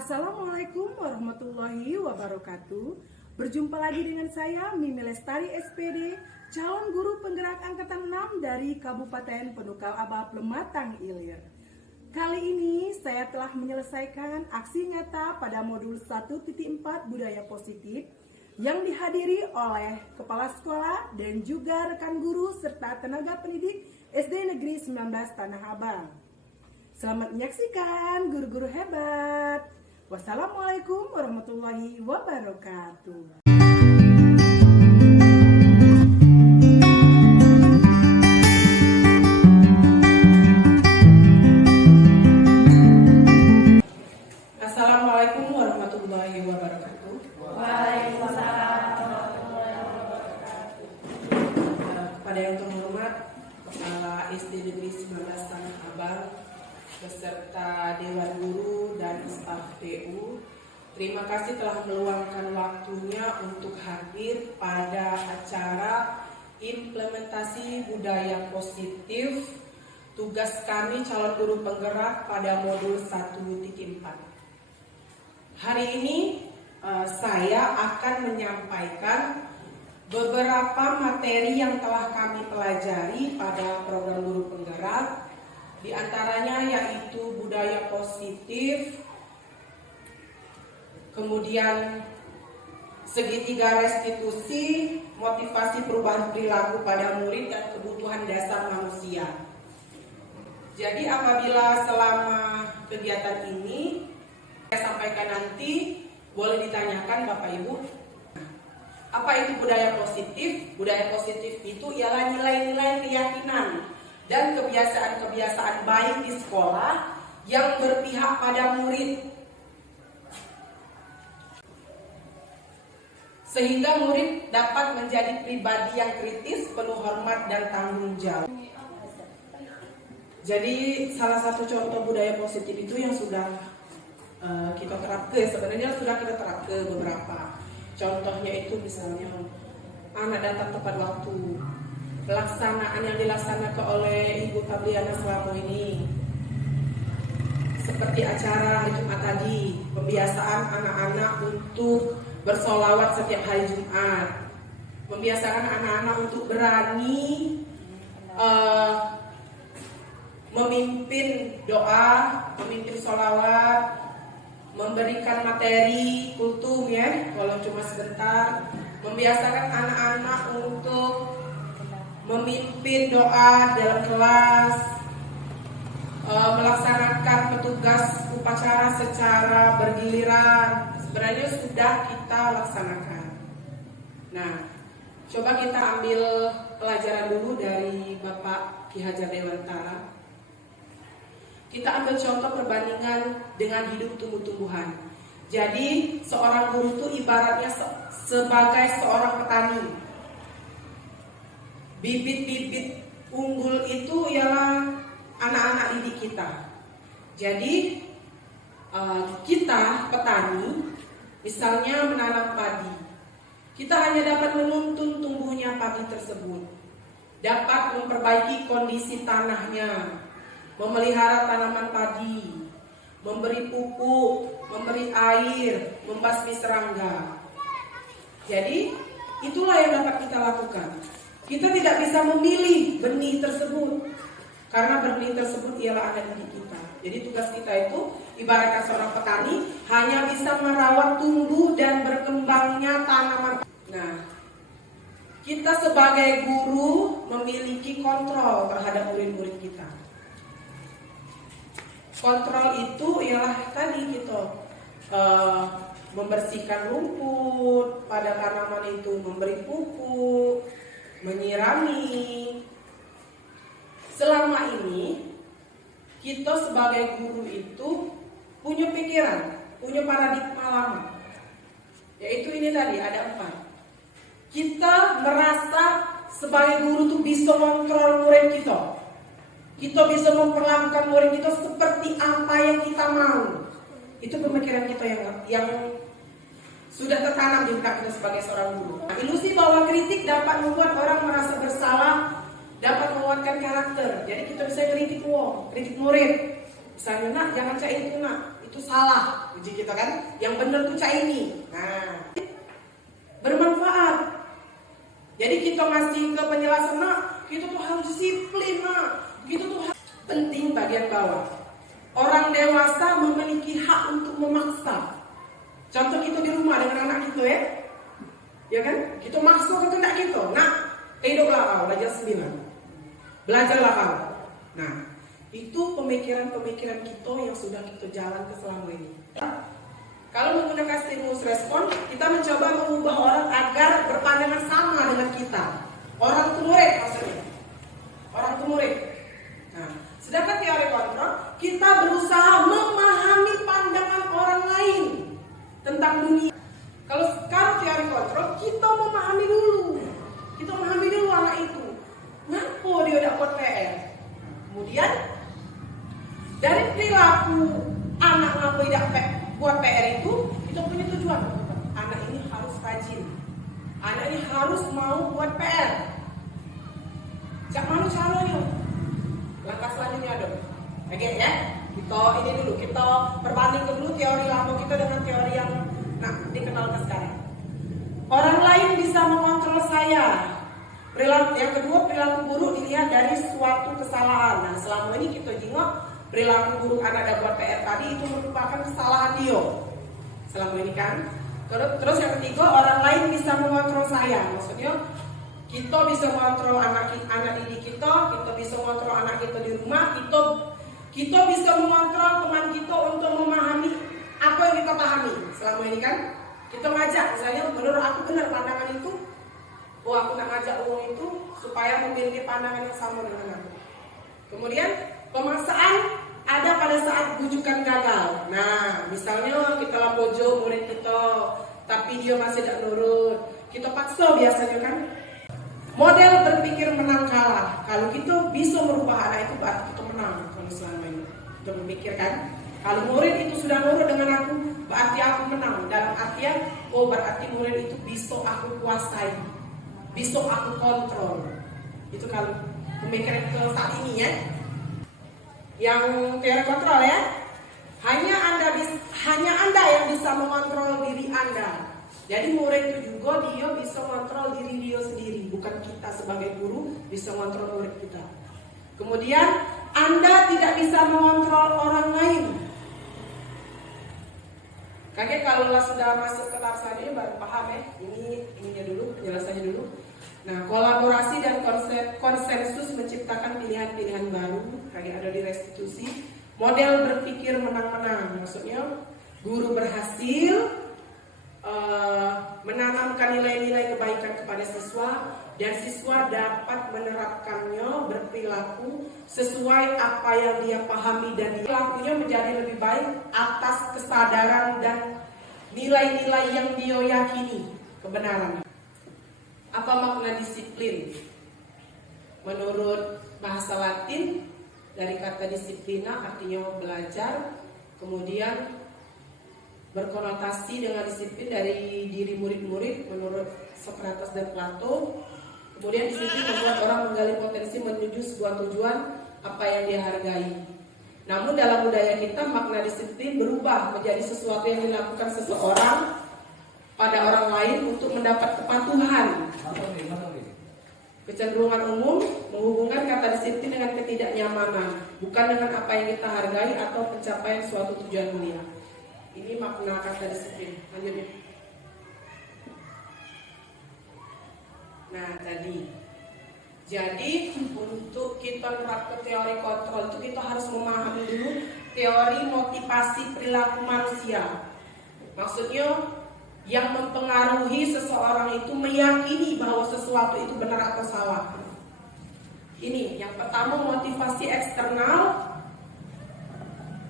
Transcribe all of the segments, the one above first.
Assalamualaikum warahmatullahi wabarakatuh. Berjumpa lagi dengan saya Mimi Lestari SPD, calon guru penggerak angkatan 6 dari Kabupaten Penukal Aba Plematang Ilir. Kali ini saya telah menyelesaikan aksi nyata pada modul 1.4 budaya positif yang dihadiri oleh kepala sekolah dan juga rekan guru serta tenaga pendidik SD Negeri 19 Tanah Abang. Selamat menyaksikan guru-guru hebat. Wassalamualaikum warahmatullahi wabarakatuh. Assalamualaikum warahmatullahi wabarakatuh. Waalaikumsalam warahmatullahi wabarakatuh. Kepada yang terhormat Kepala SD Negeri 19 Tanah Abang beserta Dewan Guru dan staf TU, terima kasih telah meluangkan waktunya untuk hadir pada acara implementasi budaya positif tugas kami calon guru penggerak pada modul 1.4. Hari ini saya akan menyampaikan beberapa materi yang telah kami pelajari pada program guru penggerak. Di antaranya yaitu budaya positif, kemudian segitiga restitusi, motivasi perubahan perilaku pada murid dan kebutuhan dasar manusia. Jadi apabila selama kegiatan ini saya sampaikan nanti, boleh ditanyakan Bapak Ibu, apa itu budaya positif? Budaya positif itu ialah nilai-nilai keyakinan dan kebiasaan-kebiasaan baik di sekolah yang berpihak pada murid, sehingga murid dapat menjadi pribadi yang kritis, penuh hormat dan tanggung jawab. Jadi salah satu contoh budaya positif itu yang sudah kita terapkan, sebenarnya sudah kita terapkan beberapa. Contohnya itu misalnya anak datang tepat waktu, pelaksanaan yang dilaksanakan oleh Ibu Fabriana selama ini, seperti acara hari Jumat tadi, pembiasaan anak-anak untuk bersolawat setiap hari Jumat, membiasakan anak-anak untuk berani memimpin doa, memimpin solawat, memberikan materi kultum ya, walau cuma sebentar, membiasakan anak-anak untuk memimpin doa dalam kelas, melaksanakan petugas upacara secara bergiliran, sebenarnya sudah kita laksanakan. Nah, coba kita ambil pelajaran dulu dari Bapak Ki Hajar Dewantara. Kita ambil contoh perbandingan dengan hidup tumbuh-tumbuhan. Jadi seorang guru itu ibaratnya sebagai seorang petani. Bibit-bibit unggul itu ialah anak-anak didik kita. Jadi kita petani, misalnya menanam padi, kita hanya dapat menuntun tumbuhnya padi tersebut, dapat memperbaiki kondisi tanahnya, memelihara tanaman padi, memberi pupuk, memberi air, membasmi serangga. Jadi itulah yang dapat kita lakukan. Kita tidak bisa memilih benih tersebut, karena benih tersebut ialah anak didik kita. Jadi tugas kita itu ibaratkan seorang petani hanya bisa merawat tumbuh dan berkembangnya tanaman. Nah, kita sebagai guru memiliki kontrol terhadap murid-murid kita. Kontrol itu ialah tadi gitu, membersihkan rumput pada tanaman itu, memberi pupuk, menyirami. Selama ini kita sebagai guru itu punya pikiran, punya paradigma lama, yaitu ini tadi ada 4. Kita merasa sebagai guru tuh bisa mengontrol murid kita. Kita bisa memperlakukan murid kita seperti apa yang kita mau. Itu pemikiran kita yang sudah tertanam di benak kita sebagai seorang guru. Ilusi bahwa kritik dapat membuat orang merasa bersalah, dapat menguatkan karakter. Jadi kita bisa kritik murid. Misalnya, nak jangan cari itu nak, itu salah, uji kita kan, yang benar tuh cah ini. Nah, bermanfaat. Jadi kita ngasih ke penjelasan, nak, kita tuh harus disiplin, nak, kita tuh penting bagian bawah. Orang dewasa memiliki hak untuk memaksa. Contoh kita di rumah dengan anak kita ya kan, kita maksa ke kehendak kita, nak, hiduplah kau, belajar 9, belajarlah kau. Nah, itu pemikiran-pemikiran kita yang sudah kita jalankan selama ini. Kalau menggunakan stimulus respon, kita mencoba mengubah orang agar berpandangan sama dengan kita. Orang itu murid maksudnya. Orang itu murid. Nah, sedangkan teori kontrol, kita berusaha memahami pandangan orang lain tentang dunia. Kalau sekarang teori kontrol, kita memahami dulu. Kita memahami dulu anak itu. Kenapa dia tidak buat PR? Kemudian dari perilaku anak ngapa tidak buat PR itu, kita punya tujuan. Anak ini harus rajin. Anak ini harus mau buat PR. Cak mana caranya? Langkah selanjutnya dong. Oke ya. Kita ini dulu, kita perbandingkan dulu teori lama kita dengan teori yang dikenalkan sekarang. Orang lain bisa mengontrol saya. Yang kedua, perilaku buruk dilihat dari suatu kesalahan. Nah, selama ini kita jengok perilaku buruk anak dan buat PR tadi itu merupakan kesalahan dia. Selama ini kan. Terus yang ketiga, orang lain bisa mengontrol saya. Maksudnya kita bisa mengontrol anak didik kita bisa mengontrol anak kita di rumah, kita bisa mengontrol teman kita untuk memahami apa yang kita pahami. Selama ini kan kita ngajak, misalnya menurut aku benar pandangan itu, aku nak ngajak orang itu supaya memiliki pandangan yang sama dengan aku. Kemudian pemaksaan ada pada saat bujukan gagal. Nah, misalnya kita lah pojok murid kita, tapi dia masih tidak nurut, kita paksa biasanya kan. Model berpikir menang kalah. Kalau kita bisa merubah anak itu, berarti kita menang. Kalau selama ini kita memikirkan, kalau murid itu sudah nurut dengan aku, berarti aku menang. Dalam artian, berarti murid itu bisa aku kuasai, bisa aku kontrol. Itu kalau pemikiran ke saat ini ya. Yang teori kontrol ya. Hanya Anda yang bisa mengontrol diri Anda. Jadi murid itu juga dia bisa mengontrol diri dia sendiri, bukan kita sebagai guru bisa mengontrol murid kita. Kemudian Anda tidak bisa mengontrol orang lain. Kakek kalau sudah masuk ke tahap ini baru paham ya. Ininya dulu, penjelasannya dulu. Nah, kolaborasi dan konsensus menciptakan pilihan-pilihan baru. Kakek ada di restitusi. Model berpikir menang-menang. Maksudnya guru berhasil menanamkan nilai-nilai kebaikan kepada siswa dan siswa dapat menerapkannya berperilaku sesuai apa yang dia pahami dan perilakunya menjadi lebih baik atas kesadaran dan nilai-nilai yang dia yakini kebenaran. Apa makna disiplin? Menurut bahasa Latin dari kata disiplina artinya belajar, kemudian berkonotasi dengan disiplin dari diri murid-murid menurut Socrates dan Plato. Kemudian disiplin membuat orang menggali potensi menuju sebuah tujuan apa yang dia hargai. Namun dalam budaya kita makna disiplin berubah menjadi sesuatu yang dilakukan seseorang pada orang lain untuk mendapat kepatuhan. Kecenderungan umum menghubungkan kata disiplin dengan ketidaknyamanan, bukan dengan apa yang kita hargai atau pencapaian suatu tujuan mulia. Ini makna kata disiplin. Lanjut ya. Nah, jadi untuk kita menerapkan teori kontrol itu kita harus memahami dulu teori motivasi perilaku manusia. Maksudnya yang mempengaruhi seseorang itu meyakini bahwa sesuatu itu benar atau salah. Ini yang pertama motivasi eksternal,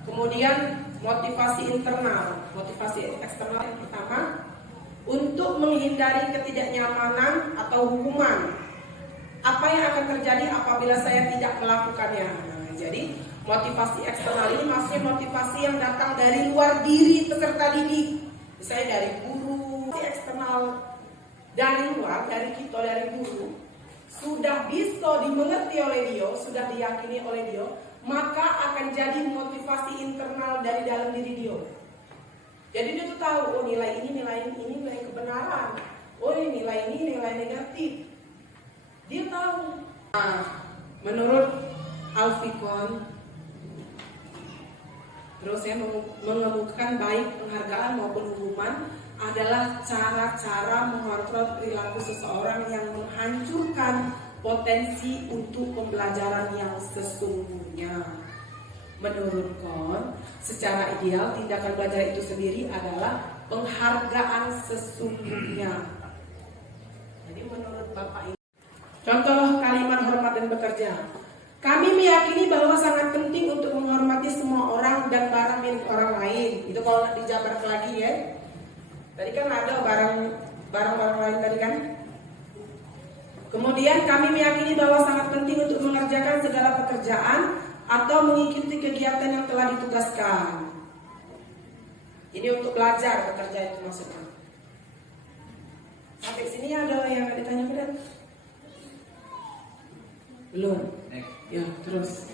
kemudian motivasi internal. Motivasi eksternal yang pertama untuk menghindari ketidaknyamanan atau hukuman. Apa yang akan terjadi apabila saya tidak melakukannya? Nah, jadi motivasi eksternal ini maksudnya motivasi yang datang dari luar diri peserta didik. Misalnya dari guru. Eksternal dari luar, dari kita, dari guru sudah bisa dimengerti oleh dia, sudah diyakini oleh dia maka akan jadi motivasi internal dari dalam diri dia. Jadi dia tuh tahu, oh nilai ini nilai kebenaran, oh ini nilai negatif. Dia tahu. Nah, menurut Alfikon, terus saya mengemukakan baik penghargaan maupun hukuman adalah cara-cara mengontrol perilaku seseorang yang menghancurkan potensi untuk pembelajaran yang sesungguhnya. Menurut Kon, secara ideal tindakan belajar itu sendiri adalah penghargaan sesungguhnya. Jadi menurut Bapak ini, contoh kalimat hormat dan bekerja. Kami meyakini bahwa sangat penting untuk menghormati semua orang dan barang milik orang lain. Itu kalau dijabarkan lagi ya. Tadi kan ada barang orang lain tadi kan. Kemudian kami meyakini bahwa sangat penting untuk mengerjakan segala pekerjaan atau mengikuti kegiatan yang telah ditugaskan. Ini untuk belajar bekerja itu maksudnya. Sampai sini ada yang ditanya belum? Belum. Ya, terus.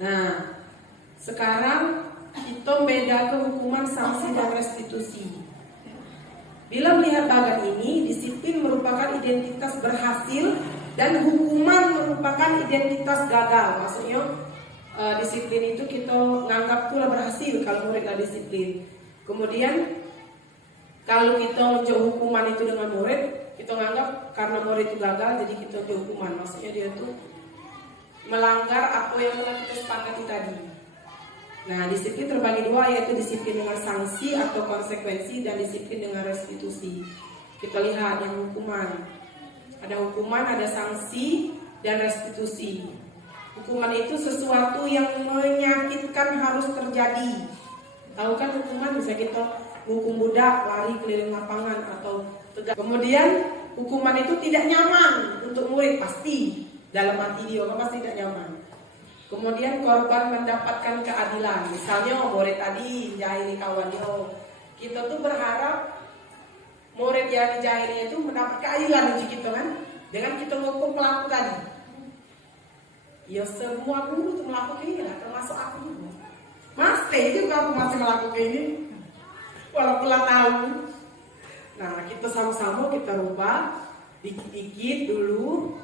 Nah, sekarang kita beda ke hukuman, sanksi, dan restitusi. Bila melihat bagan ini, disiplin merupakan identitas berhasil dan hukuman merupakan identitas gagal. Maksudnya disiplin itu kita nganggap pula berhasil kalau muridlah disiplin. Kemudian kalau kita menjauh hukuman itu dengan murid, kita nganggap karena murid itu gagal jadi kita jauh hukuman. Maksudnya dia tuh melanggar apa yang telah kita sepakati tadi. Nah, disiplin terbagi dua, yaitu disiplin dengan sanksi atau konsekuensi dan disiplin dengan restitusi. Kita lihat yang hukuman. Ada hukuman, ada sanksi, dan restitusi. Hukuman itu sesuatu yang menyakitkan harus terjadi. Tahu kan hukuman bisa kita hukum budak lari keliling lapangan atau tegak. Kemudian hukuman itu tidak nyaman untuk murid, pasti dalam hati dia kan pasti tidak nyaman. Kemudian korban mendapatkan keadilan. Misalnya murid tadi jahili kawannya, kita tuh berharap murid yang dijahili itu mendapat keadilan untuk kita kan, dengan kita menghukum pelaku tadi. Ya semua guru tuh melakukan ini lah, termasuk aku juga. Masih juga aku masih melakukan ini, walaupun lah tahu. Nah, kita sama-sama kita rubah dikit-dikit dulu.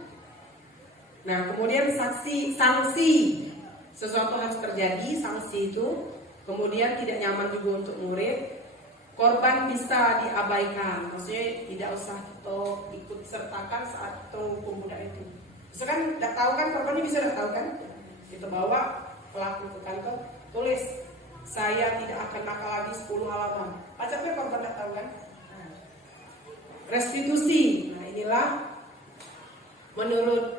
Nah, kemudian sanksi. Sesuatu harus terjadi, sanksi itu. Kemudian tidak nyaman juga untuk murid. Korban bisa diabaikan. Maksudnya tidak usah kita ikut sertakan saat hukum budak itu. Bisa kan, tidak tahu kan, korbannya bisa tidak tahu kan. Kita bawa pelaku ke kantor, tulis, saya tidak akan nakal lagi 10 halaman. Pacatnya korban tidak tahu kan. Nah, restitusi. Nah, inilah menurut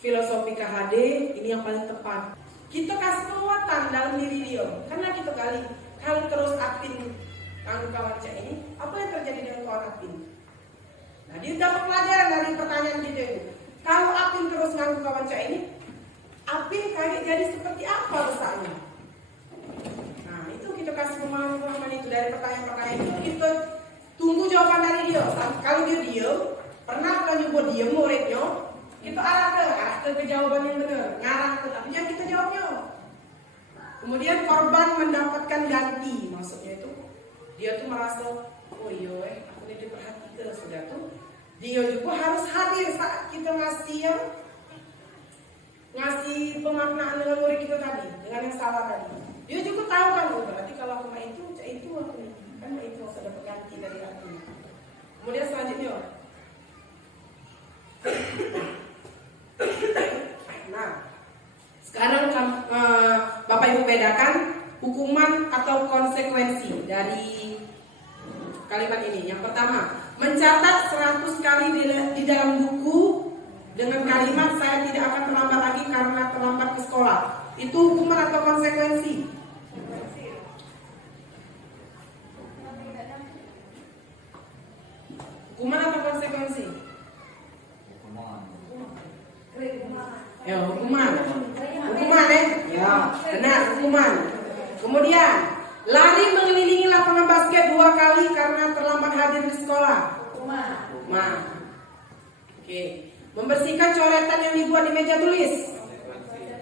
filosofi KHD ini yang paling tepat. Kita kasih penguatan dalam diri dia. Karena kita kalau terus Apin tanggung kawan cek ini, apa yang terjadi dengan kawan Apin? Nah, dia dapat pelajaran dari pertanyaan kita itu. Kalau Apin terus nganggu kawan cek ini, Apin kayak jadi seperti apa besarnya? Nah, itu kita kasih pemahaman itu dari pertanyaan-pertanyaan itu. Kita tunggu jawaban dari dia. Kalau dia diam, pernah kan nyoba diam muridnya? Kita arah ke jawaban yang benar, ngarah ke tapi jangan kita jawabnya. Kemudian korban mendapatkan ganti, maksudnya itu dia tuh merasa, oh iya, aku ini diperhatikan sudah tuh. Dia juga harus hadir saat kita ngasih pemaknaan dengan murid kita tadi, dengan yang salah tadi. Dia juga tahu kan, oh berarti kalau aku main itu aku kan itu harus dapat ganti dari aku. Kemudian selanjutnya. Nah, sekarang Bapak Ibu bedakan hukuman atau konsekuensi dari kalimat ini. Yang pertama, mencatat 100 kali di dalam buku dengan kalimat saya tidak akan terlambat lagi karena terlambat ke sekolah. Itu hukuman atau konsekuensi? Hukuman atau konsekuensi? Ya, hukuman ya, benar, hukuman. Kemudian lari mengelilingi lapangan basket 2 kali karena terlambat hadir di sekolah, hukuman. Oke. Membersihkan coretan yang dibuat di meja tulis,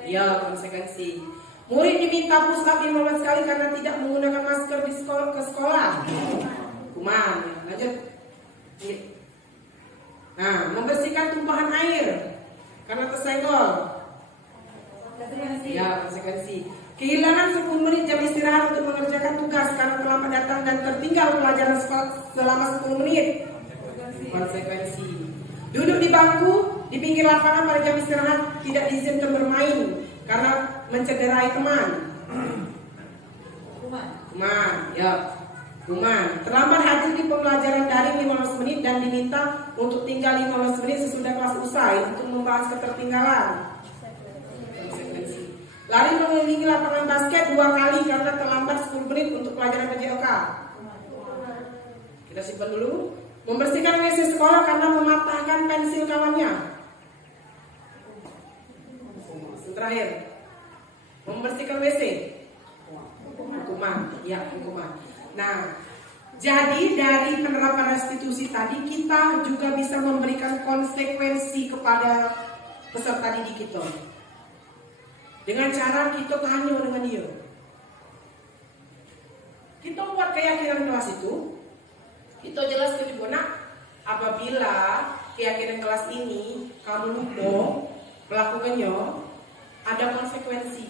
Ya, konsekuensi. Murid diminta push up 15 kali karena tidak menggunakan masker di sekolah. Hukuman. Lanjut. Nah, membersihkan tumpahan air karena tersenggol. Ya, konsekuensi. Kehilangan 10 menit jam istirahat untuk mengerjakan tugas karena terlambat datang dan tertinggal pelajaran sekolah selama 10 menit. Konsekuensi. Duduk di bangku di pinggir lapangan pada jam istirahat, tidak diizinkan bermain karena mencederai teman. Hukuman, ya. Hukuman. Terlambat hadir di pembelajaran daring 15 menit dan diminta untuk tinggal 15 menit sesudah kelas usai untuk membahas ketertinggalan. Konsekuensi. Lari mengelilingi lapangan basket 2 kali karena terlambat 10 menit untuk pelajaran PJOK. Kita simpan dulu. Membersihkan WC sekolah karena mematahkan pensil kawannya. Terakhir, membersihkan WC. Hukuman, ya hukuman. Nah, jadi dari penerapan restitusi tadi kita juga bisa memberikan konsekuensi kepada peserta didik kita. Dengan cara kita tanya dengan dia. Kita buat keyakinan kelas itu. Kita jelaskan juga, nak, apabila keyakinan kelas ini kamu lupa melakukannya, ada konsekuensi.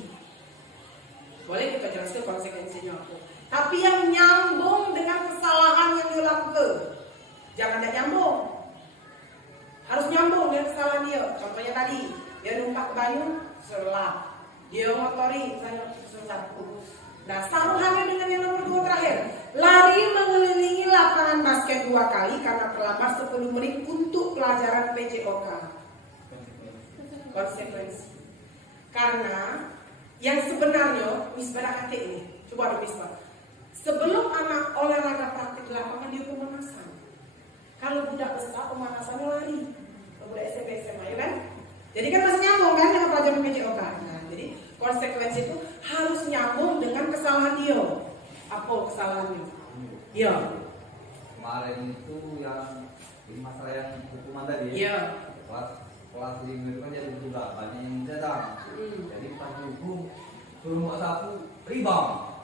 Boleh kita jelaskan konsekuensinya apa. Tapi yang nyambung dengan kesalahan yang dia lakukan. Jangan tidak nyambung. Harus nyambung dengan kesalahan dia. Contohnya tadi, dia numpah ke banyu, selap. Dia motori, saya selap. Nah, sambungannya dengan yang nomor 2 terakhir. Lari mengelilingi lapangan basket 2 kali karena terlambat 10 menit untuk pelajaran PJOK. Konsekuensi. Karena yang sebenarnya misbah kakek ini, coba ada misbah. Sebelum anak olahraga praktik di lapangan dia pemanasan. Kalau budak besar pemanasannya lari. Kalau budak SMP SMA, ya kan? Jadi kan masih nyambung kan dengan pelajaran PJOK. Nah, jadi konsekuensi itu harus nyambung dengan kesalahan dia. Apa kesalahannya? Iya. Kemarin itu yang ini masalah yang hukuman tadi. Iya. Kelas 5 itu kan jadi juga banyak yang datang. Jadi pas hukum suruh mau sapu ribang.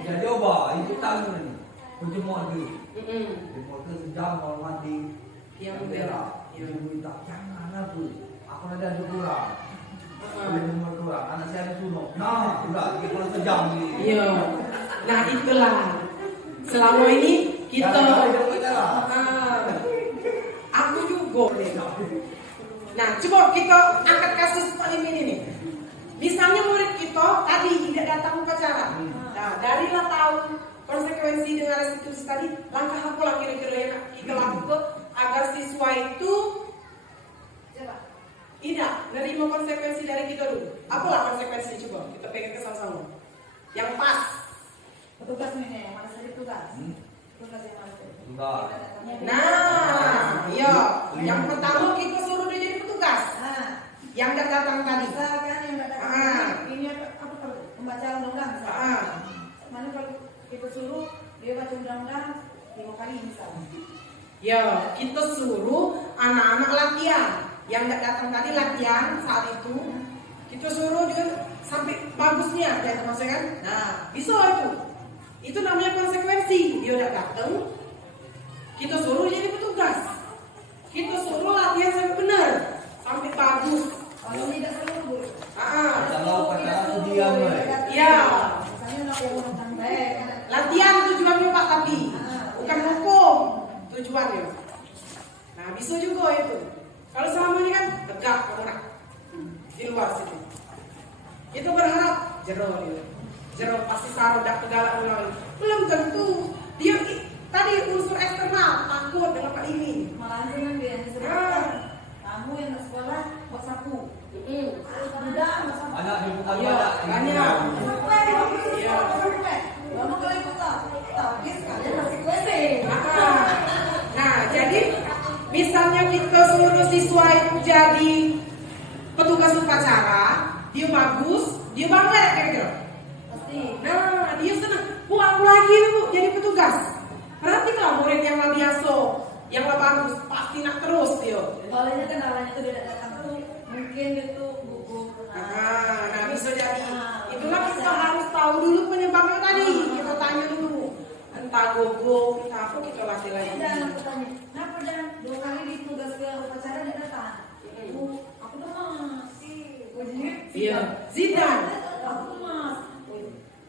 Jadi coba itu tanggung ini. Penjemur dulu. Penjemur itu sejam mau mati. Yang merah. Ibu minta jangan aku. Aku ada kurang. Penjemur kurang. Anak saya ada sunuk. Nah, udah kita sejam ini. Iya. Nah itulah. Selama ini kita. Aku juga nih. Nah, coba kita angkat kasus Pak Imin ini. Misalnya murid kita tadi tidak datang upacara. Nah, darilah tahu konsekuensi dengan restitusi tadi, langkah apa lah kira-kira yang kita lakukan agar siswa itu tidak menerima konsekuensi dari kita dulu. Apalah konsekuensi, coba kita pegang ke sama-sama. Yang pas. Petugas ini yang mana saja tugas? Tugas yang mana? Nah, iya. Yang pertama kita suruh dia jadi petugas. Yang datang tadi. Misalkan yang datang ini apa pembaca undang-undang. Mana kalau kita suruh dia baca undang-undang 5 kali misalnya. Ya, kita suruh anak-anak latihan. Yang datang tadi latihan saat itu. Kita suruh dia sampai bagusnya, ya maksudnya kan? Nah, bisa itu. Itu namanya konsekuensi. Dia udah datang. Kita suruh jadi petugas. Kita suruh latihan sampai benar, sampai bagus. Kalau tidak suruh, Kalau pacaran diam, iya. Misalnya nak yang orang baik. Latihan tujuannya Pak tapi bukan hukum tujuannya. Nah, bisa juga itu. Kalau selama ini kan tegak orang di luar situ. Kita berharap jero dia. Jero pasti sarung dak tegalak ulang. Belum tentu. Dia tadi unsur eksternal takut dengan Pak ini. Malah dengan dia yang disebutkan kamu yang nak sekolah buat sapu. Mudah masalah. Anak dibuka Iya, banyak. Iya. Kamu kalau ikut tapi sekalian masih kuese. Nah, jadi misalnya kita suruh siswa itu jadi petugas upacara, dia bagus, dia bangga kira-kira. Pasti. Nah, dia senang. Aku lagi Bu jadi petugas. Perhatikan murid yang lah biasa, yang lah bagus, pasti nak terus dia. Soalnya kendalanya itu dia datang tuh mungkin itu buku Nah, bisa jadi. Itulah kita harus tahu dulu penyebabnya tadi. Kita tanya dulu. Entah gogo, entah apa kita latih lagi. Dan aku tanya, kenapa dan 2 kali ditugas ke upacara dia datang? Aku lemas. Iya, Zidan. Aku lemas.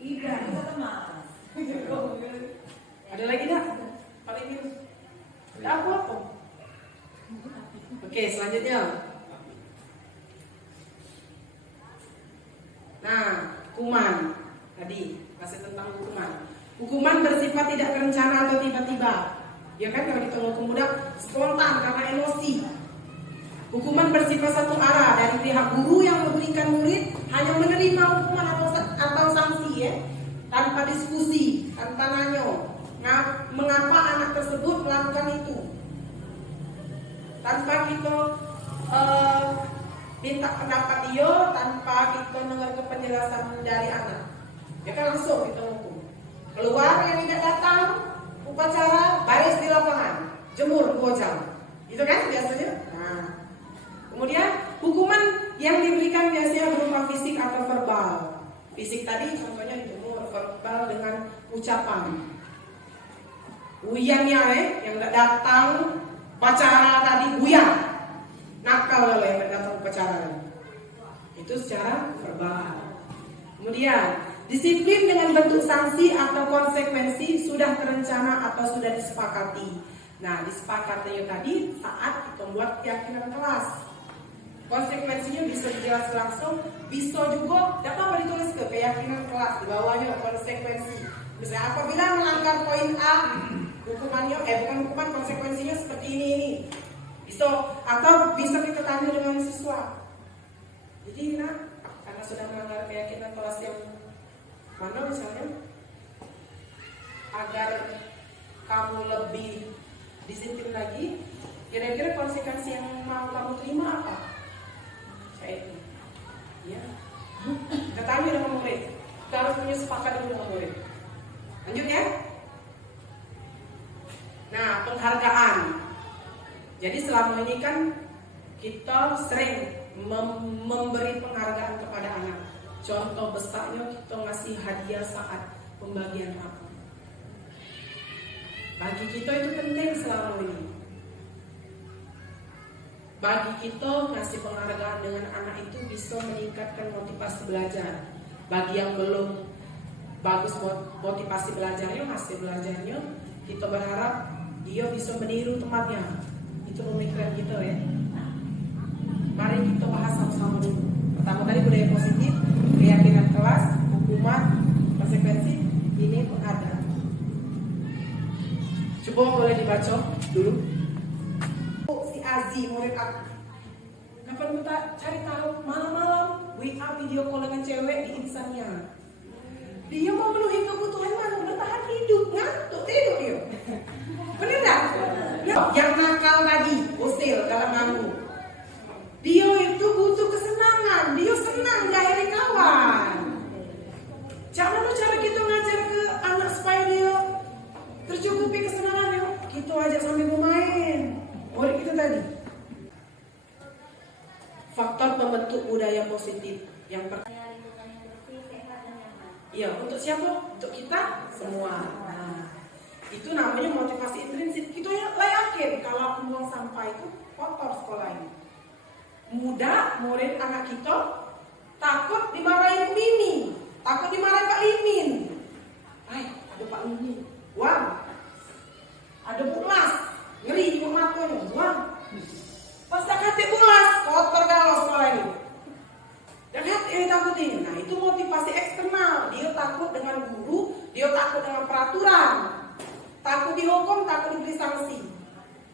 Ida, kita lemas. Ada lagi tak? Paling ini. Ada apa? Oke, selanjutnya. Nah, hukuman. Tadi masih tentang hukuman. Hukuman bersifat tidak terencana atau tiba-tiba. Ya kan kalau kita ngomong muda spontan karena emosi. Hukuman bersifat satu arah dari pihak guru yang memberikan murid hanya menerima hukuman atau sanksi ya, tanpa diskusi, tanpa nanya mengapa anak tersebut melakukan itu, tanpa kita minta pendapat dia, tanpa kita dengar penjelasan dari anak. Ya kan langsung kita hukum. Keluar yang tidak datang upacara, baris di lapangan, jemur 2 jam. Itu kan biasanya. Nah, kemudian hukuman yang diberikan biasanya berupa fisik atau verbal. Fisik tadi contohnya dijemur, verbal dengan ucapan. Uyan ya yang tidak datang upacara tadi buyan. Nakal loh yang tidak datang upacara. Itu secara verbal. Kemudian disiplin dengan bentuk sanksi atau konsekuensi sudah terencana atau sudah disepakati. Nah, disepakatinya tadi saat kita membuat keyakinan kelas. Konsekuensinya bisa dijelaskan langsung, bisa juga tidak apa ditulis ke keyakinan kelas di bawahnya konsekuensi. Misalnya apabila melanggar poin A, hukumannya bukan hukuman, konsekuensinya seperti ini. Bisa atau bisa kita tanya dengan siswa. Jadi karena sudah melanggar keyakinan kelas yang mana misalnya, agar kamu lebih disiplin lagi, kira-kira konsekuensi yang mau kamu terima apa? Kayak itu. Ya. Kita tanya dengan murid. Kita harus punya sepakat dengan murid. Lanjut ya. Nah, penghargaan. Jadi selama ini kan kita sering memberi penghargaan kepada anak. Contoh besarnya kita ngasih hadiah saat pembagian rapor. Bagi kita itu penting selama ini. Bagi kita ngasih penghargaan dengan anak itu bisa meningkatkan motivasi belajar. Bagi yang belum bagus motivasi belajarnya, hasil belajarnya, kita berharap dia bisa meniru temannya. Itu pemikiran kita ya. Mari kita bahas sama-sama dulu. Pertama tadi budaya positif, keyakinan kelas, hukuman, konsekuensi, ini penghargaan. Coba boleh dibaca dulu. Si Azi murid aku. Kapan kita cari tahu malam-malam WA video call dengan cewek di insannya. Dia mau memenuhi kebutuhan mana? Bertahan hidup, ngantuk tidur dia. Benar tak? Yang nakal tadi, usil dalam nganggu. Dia itu butuh kesenangan. Dia senang diakhiri kawan. Jangan cara kita ngajar ke anak supaya dia tercukupi kesenangannya. Kita ajak sambil bermain. Murid kita tadi. Faktor pembentuk budaya positif yang pertama. Iya, untuk siapa? Untuk kita semua. Nah, itu namanya motivasi intrinsik. Kita yakin kalau aku buang sampah itu kotor sekolah ini. Muda, murid anak kita takut dimarahin Mimi, takut dimarahin Pak Limin. Ada Pak Limin, buang. Ada Bu Mas, ngeri di matanya, buang. Pas tak hati Bu Mas, kotor kalau sekolah ini. Dan hati yang takutin. Nah, itu motivasi eksternal. Dia takut dengan guru, dia takut dengan peraturan, takut dihukum, takut diberi sanksi.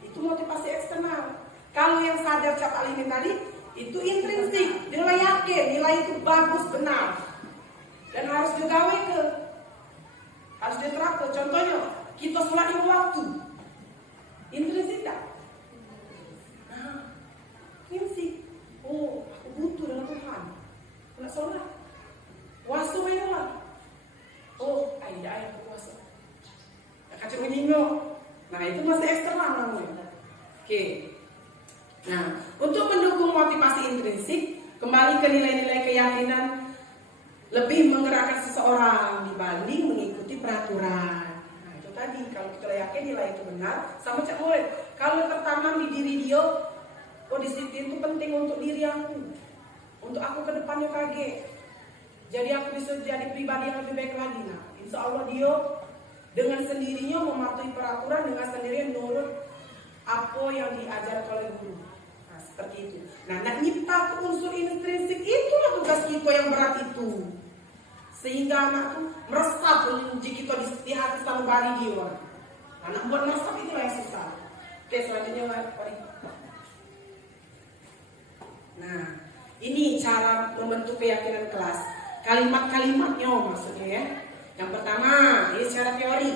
Itu motivasi eksternal. Kalau yang sadar Cak Limin tadi, itu intrinsik. Dia yakin nilai itu bagus, benar. Dan harus digawe ke, harus diterapkan. Contohnya, kita sholat lima waktu. Intrinsik tak? Nah, intrinsik. Oh, aku butuh dengan Tuhan. Nak sholat. Puasa memang. Oh, ayah puasa. Tak kacau menyinggung. Nah, itu masih eksternal namanya. Oke. Nah, untuk mendukung motivasi intrinsik, kembali ke nilai-nilai keyakinan lebih menggerakkan seseorang dibanding mengikuti peraturan. Nah itu tadi, kalau kita yakin nilai itu benar, sama cak murid. Kalau tertanam di diri dia, oh disiplin itu penting untuk diri aku, untuk aku ke depannya kaget. Jadi aku bisa jadi pribadi yang lebih baik lagi. Nah, insya Allah dia dengan sendirinya mematuhi peraturan, dengan sendirinya nurut apa yang diajar oleh guru. Nah, seperti itu. Nah, nak nyipta unsur intrinsik itulah tugas kita yang berat itu. Sehingga anak tuh meresap jika kita di hati sanubari dia. Nah, nak buat meresap itulah yang susah. Oke, selanjutnya mari. Nah, ini cara membentuk keyakinan kelas. Kalimat-kalimatnya maksudnya ya. Yang pertama, ini secara teori.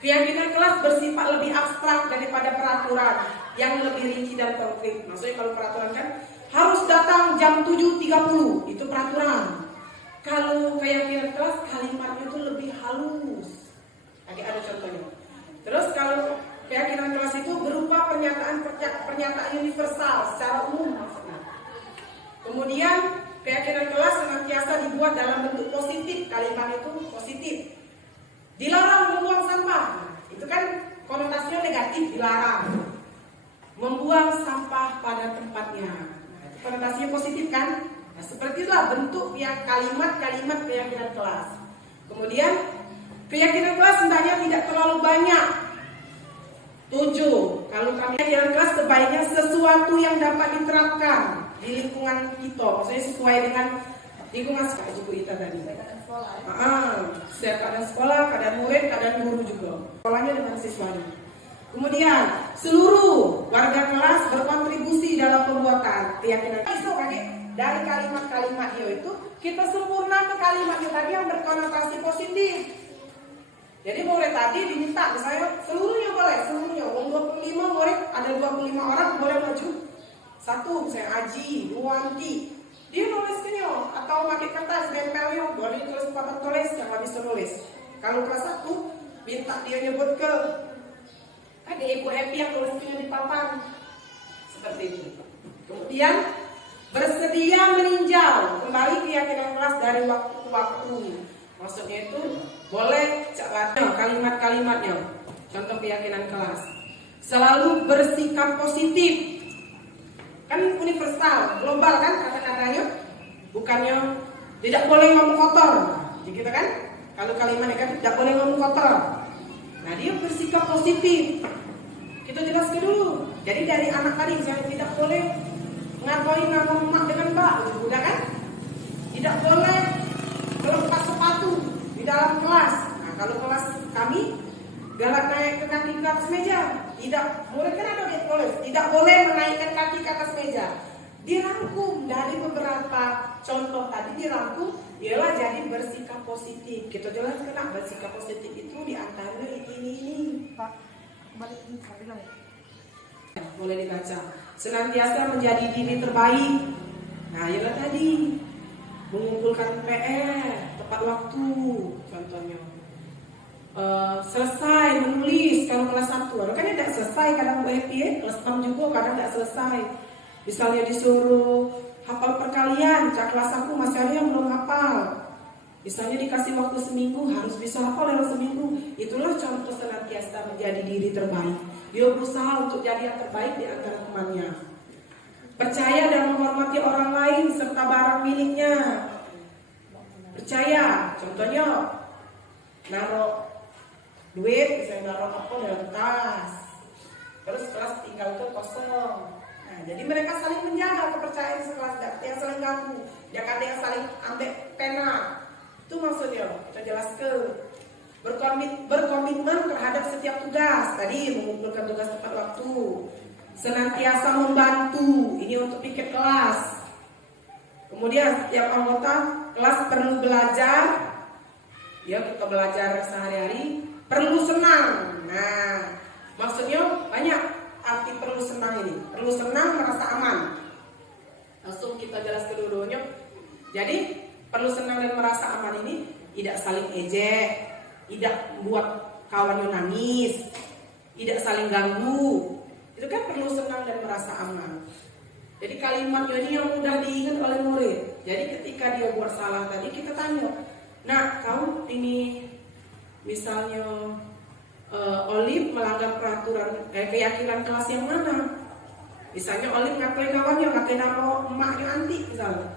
Keyakinan kelas bersifat lebih abstrak daripada peraturan yang lebih rinci dan konkret. Maksudnya kalau peraturan kan harus datang jam 7.30, itu peraturan. Kalau keyakinan kelas kalimatnya itu lebih halus. Ada contohnya. Terus kalau keyakinan kelas itu berupa pernyataan universal secara umum maksudnya. Kemudian keyakinan kelas senantiasa dibuat dalam bentuk positif, kalimat itu positif. Dilarang membuang sampah, itu kan konotasinya negatif, dilarang. Membuang sampah pada tempatnya, nah, itu konotasinya positif kan? Nah, seperti itulah bentuk kalimat-kalimat keyakinan kelas. Kemudian keyakinan kelas hendaknya tidak terlalu banyak. 7. Kalau kami keyakinan kelas sebaiknya sesuatu yang dapat diterapkan di lingkungan kita, maksudnya sesuai dengan lingkungan sekolah juga kita tadi. Keadaan sekolah, keadaan murid, keadaan guru juga. Sekolahnya dengan siswanya. Kemudian seluruh warga kelas berkontribusi dalam pembuatan keyakinan. So, dari kalimat-kalimat itu kita sempurna ke kalimatnya tadi yang berkonotasi positif. Jadi murid tadi diminta misalnya seluruhnya boleh, seluruhnya. 25 murid, ada 25 orang boleh maju. 1 misalnya Aji, 2 Anti. Dia nulisnya atau pakai kertas nempelnya, boleh tulis papan tulis yang nggak bisa nulis. Kalau kelas 1 minta dia nyebut ke ada ibu happy yang tulisnya di papan seperti itu. Kemudian bersedia meninjau kembali keyakinan kelas dari waktu ke waktu. Maksudnya itu boleh kalimat-kalimatnya. Contoh keyakinan kelas. Selalu bersikap positif. Kan universal, global kan kata-katanya. Bukannya tidak boleh ngomong kotor. Jadi kita kan kalau kalimat negatif tidak boleh ngomong kotor. Nah, dia bersikap positif. Kita jelaskan dulu. Jadi dari anak tadi misalnya tidak boleh ngapain ngomong mak dengan mbak, udah kan? Tidak boleh melepas sepatu di dalam kelas. Nah, kalau kelas kami galak naik ke kaki ke atas meja. Tidak, murid kan ada dia tulis, tidak boleh menaikkan kaki ke atas meja. Dirangkum dari beberapa contoh tadi dirangkum, ialah jadi bersikap positif. Kita jelaskan bersikap positif itu diantaranya ini. Pak, balik ini bilang ya. Boleh dibaca. Senantiasa menjadi diri terbaik. Nah, ialah tadi mengumpulkan PR tepat waktu, contohnya. Selesai menulis kalau kelas 1. Kan tidak selesai kadang WP, kelas 6 juga kadang tidak selesai. Misalnya disuruh hafal perkalian, kelas 1 masih ada yang belum hafal. Misalnya dikasih waktu seminggu, harus bisa hafal dalam seminggu. Itulah contoh senantiasa menjadi diri terbaik. Dia berusaha untuk jadi yang terbaik di antara temannya. Percaya dan menghormati orang lain serta barang miliknya. Percaya, contohnya naruh duit, misalnya naruh apa dalam tas. Terus kelas tinggal itu kosong. Nah, jadi mereka saling menjaga kepercayaan sekelas, tidak ada yang saling ganggu, tidak ada yang saling ambil pena. Itu maksudnya, kita jelaskan. Berkomitmen terhadap setiap tugas. Tadi mengumpulkan tugas tepat waktu. Senantiasa membantu. Ini untuk piket kelas. Kemudian setiap anggota kelas perlu belajar. Ya, kita belajar sehari-hari. Perlu senang. Nah, maksudnya banyak arti perlu senang ini. Perlu senang, merasa aman. Langsung kita jelaskan dulu-dulunya. Jadi perlu senang dan merasa aman ini tidak saling ejek, tidak membuat kawannya nangis, tidak saling ganggu. Itu kan perlu senang dan merasa aman. Jadi kalimatnya ini yang mudah diingat oleh murid. Jadi ketika dia buat salah tadi kita tanya, nah kamu ini misalnya Olive melanggar peraturan keyakinan kelas yang mana? Misalnya Olive ngatain kawannya, ngatain nama emaknya Anti misalnya.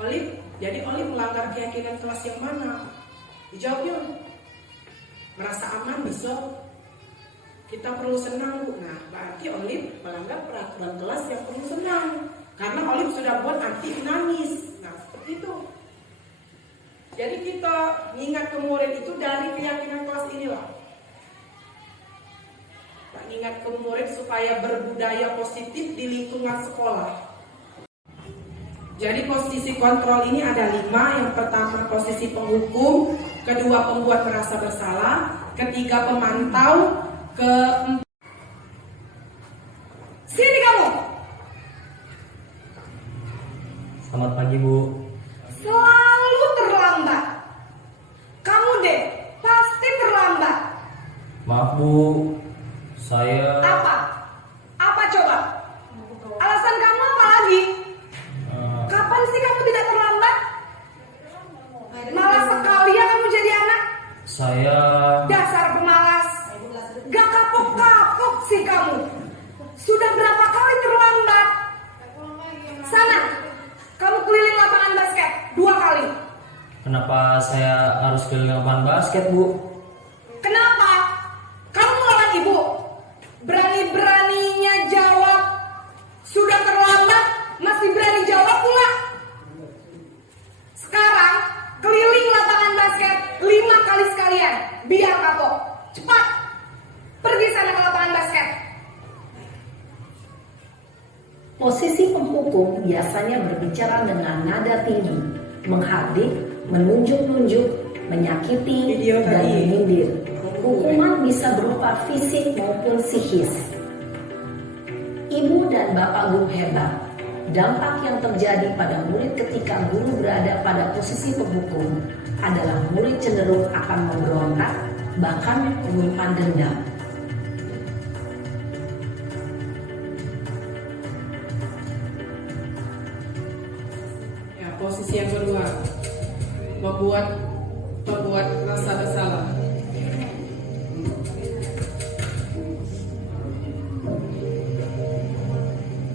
Olive, jadi Olive melanggar keyakinan kelas yang mana? Dijawabnya merasa aman bisa. Kita perlu senang, Bu. Nah, berarti Olive melanggar peraturan kelas yang perlu senang. Karena Olive sudah buat Anti nangis. Nah, seperti itu. Jadi kita ingat ke murid itu dari keyakinan kelas inilah. Kita ingat ke murid supaya berbudaya positif di lingkungan sekolah. Jadi posisi kontrol ini ada 5. Yang pertama posisi penghukum, kedua pembuat merasa bersalah, ketiga pemantau, Sini kamu. Selamat pagi, Bu. Selalu terlambat. Kamu deh pasti terlambat. Maaf, Bu. Saya Apa? Apa coba? Alasan kamu apa lagi? Kapan sih kamu tidak terlambat? Malas sekali ya kamu jadi anak. saya Dasar pemalas. Gak kapok-kapok sih kamu. Sudah berapa kali terlambat? Sana, kamu keliling lapangan basket 2 kali. Kenapa saya harus keliling lapangan basket, Bu? Kenapa? Kamu melawan ibu. Berani-beraninya jawab. Sudah terlambat, masih berani jawab pula. Sekarang, keliling lapangan basket 5 kali sekalian. Biar kapok. Cepat. Pergi sana ke lapangan basket. Posisi penghukum biasanya berbicara dengan nada tinggi, menghardik, menunjuk-nunjuk, menyakiti, Video dan tadi. menyindir. Hukuman bisa berupa fisik maupun psikis. Ibu dan bapak guru hebat. Dampak yang terjadi pada murid ketika guru berada pada posisi penghukum adalah murid cenderung akan memberontak, bahkan menyimpan dendam. Ya, posisi yang kedua membuat rasa bersalah.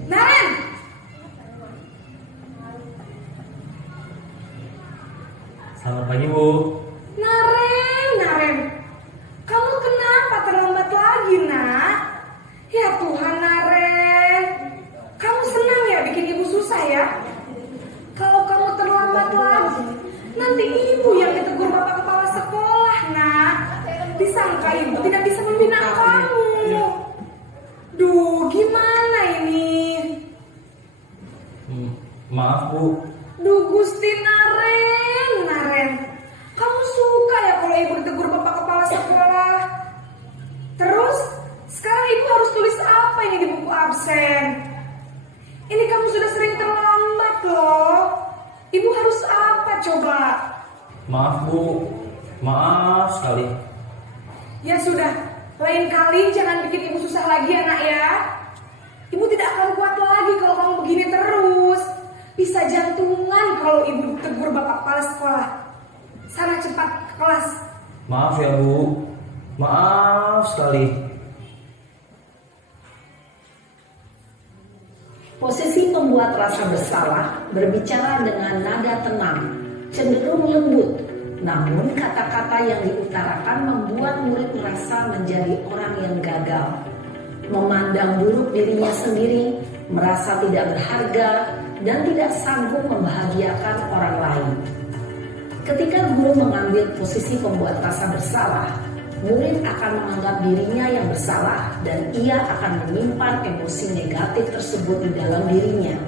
Naren, Selamat pagi, Bu. Naren, kamu kenapa terlambat lagi, nak? Ya Tuhan, Naren, kamu senang ya bikin ibu susah ya? Kalau kamu terlambat lagi, nanti ibu yang ditegur bapak kepala sekolah, nak. Disangka ibu tidak bisa membina kamu. Duh, gimana ini? Maaf, Bu. Duh Gusti Naren, kamu suka ya kalau ibu ditegur bapak kepala sekolah? Terus, sekarang ibu harus tulis apa ini di buku absen? Ini kamu sudah sering terlambat loh. Ibu harus apa coba? Maaf, Bu. Maaf sekali. Ya sudah, lain kali jangan bikin ibu susah lagi ya nak ya. Ibu tidak akan kuat lagi kalau kamu begini terus. Bisa jantungan kalau ibu tegur bapak kepala sekolah. Sana cepat ke kelas. Maaf ya, Bu. Maaf sekali. Posisi pembuat rasa bersalah berbicara dengan nada tenang, cenderung lembut. Namun kata-kata yang diutarakan membuat murid merasa menjadi orang yang gagal, memandang buruk dirinya sendiri, merasa tidak berharga, dan tidak sanggup membahagiakan orang lain. Ketika guru mengambil posisi pembuat rasa bersalah, murid akan menganggap dirinya yang bersalah dan ia akan menyimpan emosi negatif tersebut di dalam dirinya.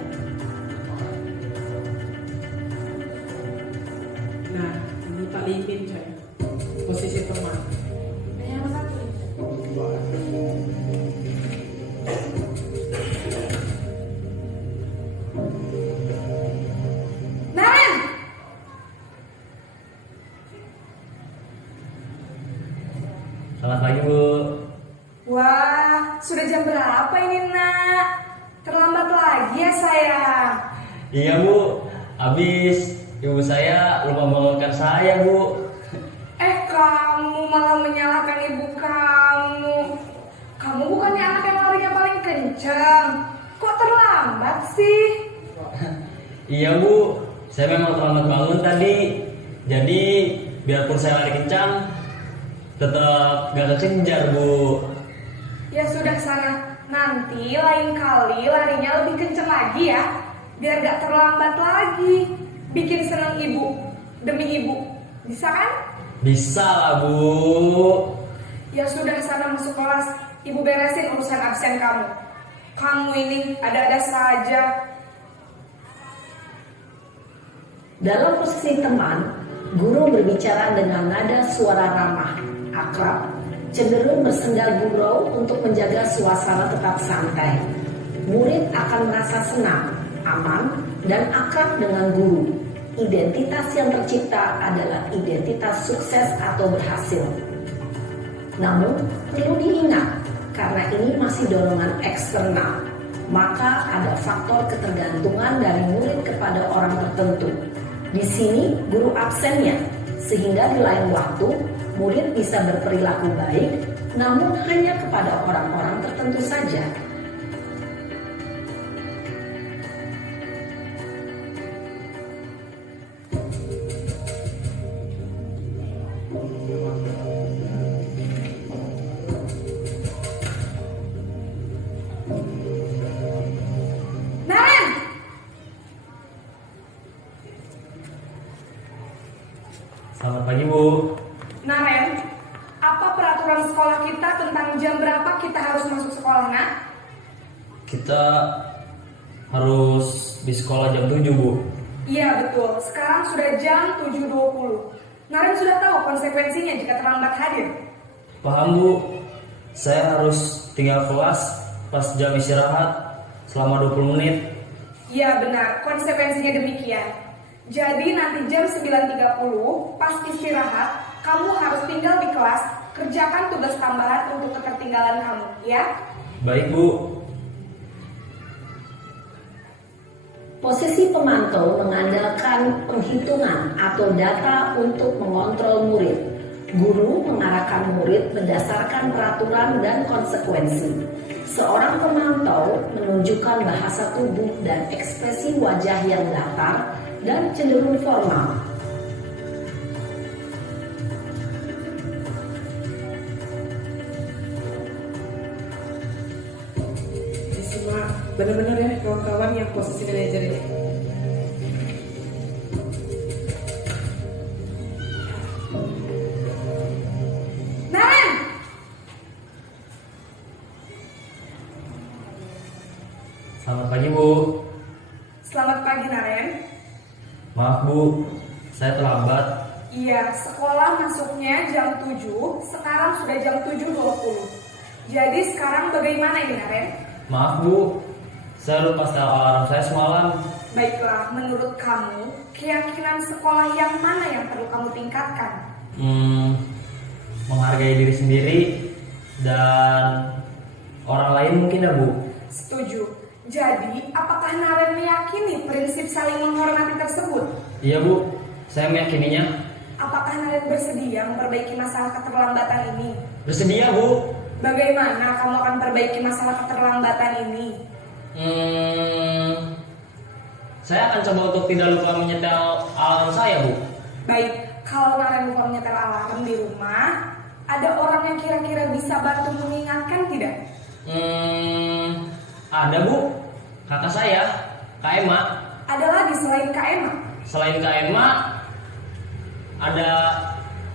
Nah, ini Pak Limin saya. Posisi teman. Naren, Selamat pagi, Bu. wah sudah jam berapa ini nak? Terlambat lagi ya sayang. Iya Bu, habis ibu saya lupa bangunkan saya Bu. Kamu malah menyalahkan ibu kamu. Kamu bukannya anak yang larinya paling kencang. Kok terlambat sih? Iya Bu, saya memang terlambat bangun tadi. Jadi biarpun saya lari kencang, tetap gak kekejar Bu. Ya sudah sana. Nanti lain kali larinya lebih kencang lagi ya. Biar gak terlambat lagi. Bikin senang ibu. Demi ibu. Bisa kan? Bisa lah Bu. Ya sudah sana masuk kelas. Ibu beresin urusan absen kamu. Kamu ini ada-ada saja. Dalam posisi teman, guru berbicara dengan nada suara ramah, akrab, cenderung bersendal gurau untuk menjaga suasana tetap santai. Murid akan merasa senang, aman, dan akrab dengan guru. Identitas yang tercipta adalah identitas sukses atau berhasil. Namun, perlu diingat, karena ini masih dorongan eksternal, maka ada faktor ketergantungan dari murid kepada orang tertentu. Di sini guru absennya, sehingga di lain waktu murid bisa berperilaku baik, namun hanya kepada orang-orang tertentu saja. Naren! Selamat pagi Bu. Naren, apa peraturan sekolah kita tentang jam berapa kita harus masuk sekolah, nak? Kita harus di sekolah jam 7 Bu. Iya betul, sekarang sudah jam 7.20. Naren sudah tahu konsekuensinya jika terlambat hadir. Paham Bu. Saya harus tinggal kelas pas jam istirahat selama 20 menit. Iya benar, konsekuensinya demikian. Jadi nanti jam 9.30 pas istirahat, kamu harus tinggal di kelas, kerjakan tugas tambahan untuk ketertinggalan kamu, ya? Baik Bu. Posisi pemantau mengandalkan penghitungan atau data untuk mengontrol murid. Guru mengarahkan murid berdasarkan peraturan dan konsekuensi. Seorang pemantau menunjukkan bahasa tubuh dan ekspresi wajah yang datar dan cenderung formal. Disimak benar-benar ya kawan-kawan yang posisi manajer ini. Naren! Selamat pagi Bu. Selamat pagi Naren. Maaf Bu, saya terlambat. Iya, sekolah masuknya jam 7, sekarang sudah jam 7.20. Jadi sekarang bagaimana ini Naren? Maaf Bu, saya lupa setel alarm saya semalam. Baiklah, menurut kamu, keyakinan sekolah yang mana yang perlu kamu tingkatkan? Menghargai diri sendiri dan orang lain mungkin ya Bu. Setuju. Jadi, apakah Naren meyakini prinsip saling menghormati tersebut? Iya Bu, saya meyakininya. Apakah Naren bersedia memperbaiki masalah keterlambatan ini? Bersedia Bu. Bagaimana kamu akan perbaiki masalah keterlambatan ini? Saya akan coba untuk tidak lupa menyetel alarm saya Bu. Baik, kalau Naren lupa menyetel alarm di rumah, ada orang yang kira-kira bisa bantu mengingatkan tidak? Ada Bu, kakak saya, Kak Emma. Ada lagi selain Kak Emma? Selain Kak Emma, ada